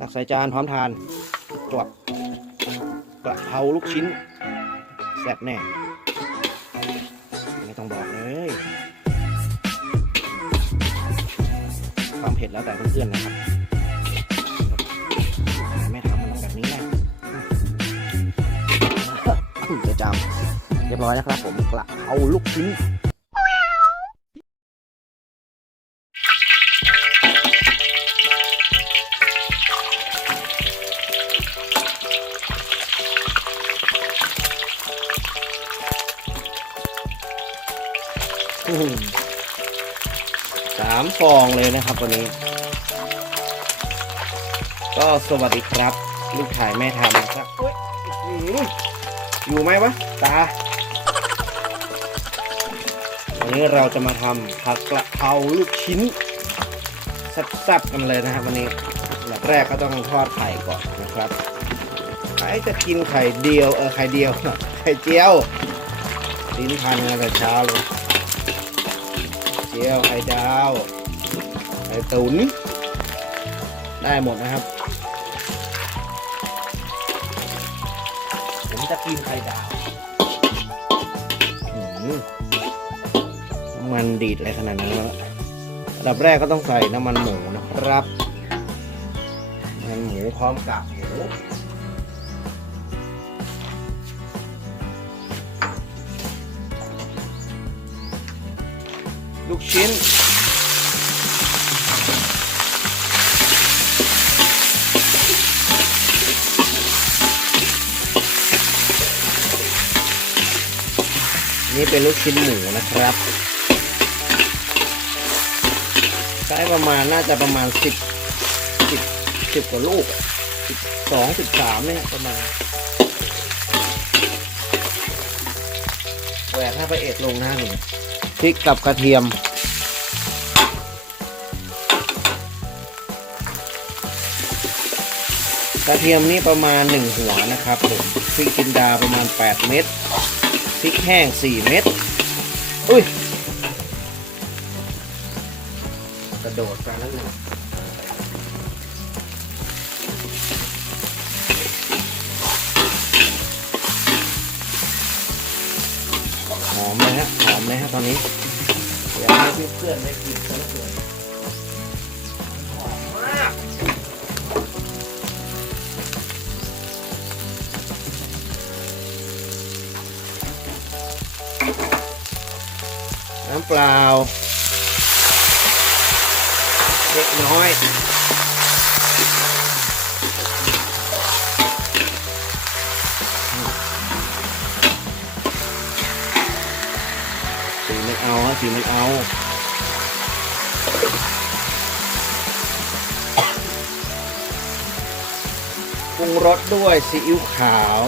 ตักใส่จานพร้อมทานจวบกระเพราลูกชิ้นแซ่บแน่ ไม่ต้องบอกเลยความเผ็ดแล้วแต่เพื่อนๆนะครับไม่ทำมันต้องแบบนี้แหละจะจำเรียบร้อยนะครับผมกระเพราลูกชิ้น สามฟองเลยนะครับวันนี้ ก็สวัสดีครับ ลูกถ่ายแม่ทำนะครับอยู่ไหมวะ ตา วันนี้เราจะมาทำผัดกระเพราลูกชิ้นแซ่บๆกันเลยนะครับวันนี้อันดับแรกก็ต้องทอดไข่ก่อนนะครับใครจะกินไข่เดียว เออไข่เดียว ไข่เจียวลิ้นพันกันแต่เช้าเลย จียวไข่ดาวไข่ตุ๋นได้หมดนะครับ ผมจะกินไข่ดาวน้ำมันดีดอะไรขนาดนั้นวะอันดับแรกก็ต้องใส่น้ำมันหมูนะครับน้ำมันหมูพร้อมกับหมู ลูกชิ้น นี่เป็นลูกชิ้นหมูนะครับ ใช้ประมาณน่าจะประมาณสิบสิบสิบกว่าลูกสิบสองสิบสามเนี่ยประมาณ แหวกให้พระเอกลงหน้าหนึ่งพริกกับกระเทียม กระเทียมนี่ประมาณหนึ่งหัวนะครับผมพริกจินดาประมาณ 8 เม็ดพริกแห้ง 4 เม็ดอุ้ยกระโดดกันแล้วหนึ่ง เลยฮะหอมเลยฮะตอนนี้อยากให้เพื่อนๆได้กินซะเหลือเกินหอมมากน้ำเปล่าเล็กน้อย สีมันเอาฮะสีมันเอาปรุงรสด้วยซีอิ๊วขาว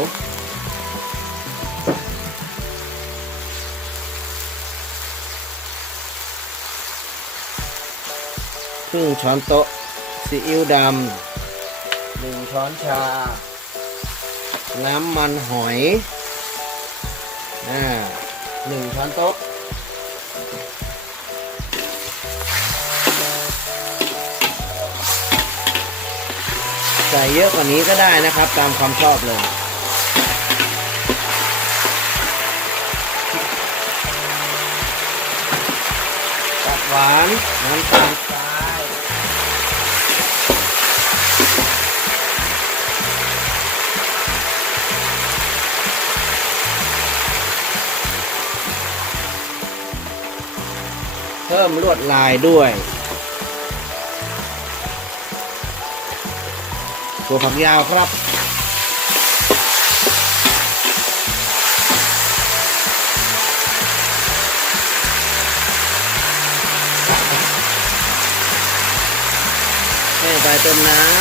ครึ่งช้อนโต๊ะซีอิ๊วดำหนึ่งช้อนชา น้ำมันหอยอ่าหนึ่งช้อนโต๊ะ ส่เยอะกว่านี้ก็ได้นะครับ ตามความชอบเลย ตัดหวานน้ำตาลทรายเพิ่มลวดลายด้วย ตัวผักยาวครับให้ไปเติมน้ำ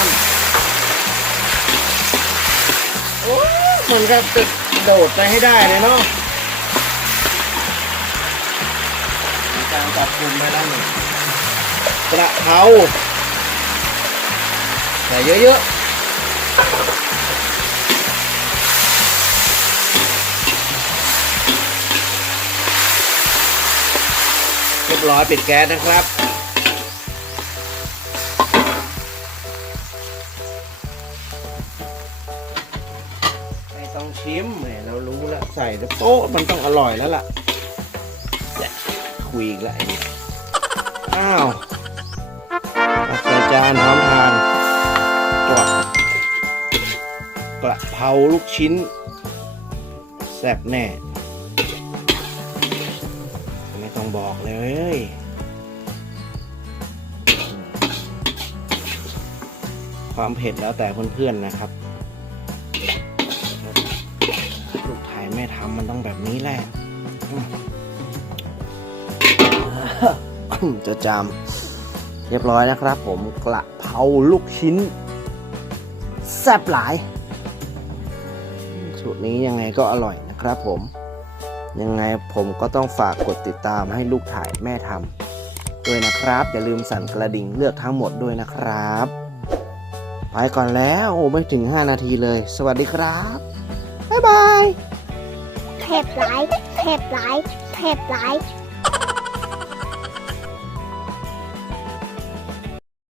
โอ้มันก็จะโดดไปให้ได้เลยเนาะการปรับปรุงไปแล้วหนึ่งกระเพราใส่เยอะๆ เรียบร้อยปิดแก๊สนะครับ ไม่ต้องชิมแหมเรารู้แล้วใส่แล้วโต๊ะมันต้องอร่อยแล้วล่ะคุยอีกแล้วไอ้นี่อ้าวใส่จานพร้อมทานจวดะเพราลูกชิ้น แซ่บแน่ ไม่ต้องบอกเลยความเผ็ดแล้วแต่เพื่อนๆนะครับ ลูกถ่ายแม่ทำมันต้องแบบนี้แหละ จะจามเรียบร้อยนะครับผมกระเพราลูกชิ้น แซ่บหลาย สูตรนี้ยังไงก็อร่อยนะครับผม ยังไงผมก็ต้องฝากกดติดตามให้ลูกถ่ายแม่ทำด้วยนะครับ อย่าลืมสั่นกระดิ่งเลือกทั้งหมดด้วยนะครับ ไปก่อนแล้วโอ้ไม่ถึง 5 นาทีเลย สวัสดีครับ บ๊ายบายเทปไลายเทปไลายเทปไลาย